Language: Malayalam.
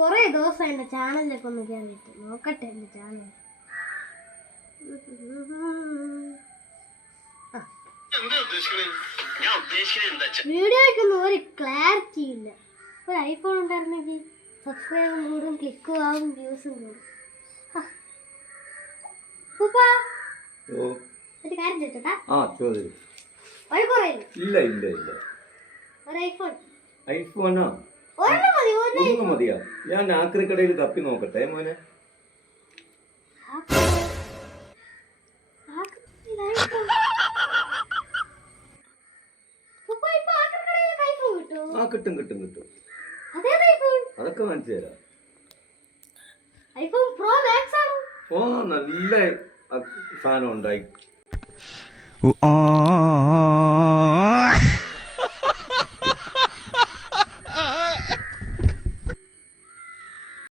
കൊറേ ദിവസം എന്റെ ചാനലിലൊക്കെ ഒന്ന് കയറിയിട്ട് നോക്കട്ടെ എന്റെ ചാനൽ. വീഡിയോയ്ക്കൊന്നും ഒരു ക്ലാരിറ്റി ഇല്ല. ഒരു ഐഫോൺ ഉണ്ടായിരുന്നെങ്കിൽ സബ്സ്ക്രൈബും കൂടും, ക്ലിക്കും ആവും, വ്യൂസും കൂടും. ഒരു കാര്യം ചോദിച്ചോട്ടാ? ഇല്ല ഇല്ല ഇല്ല. ഒരു ഐഫോൺ. ഐഫോണാ? ഒന്ന് മതിയാ. ഞാൻ ആക്രിക്കടയിൽ തപ്പി നോക്കട്ടെ മോനെ. ആ കിട്ടും കിട്ടും കിട്ടും. അതൊക്കെ കാണിച്ചു തരാം. ഓ നല്ല സാധനം ഉണ്ടായി.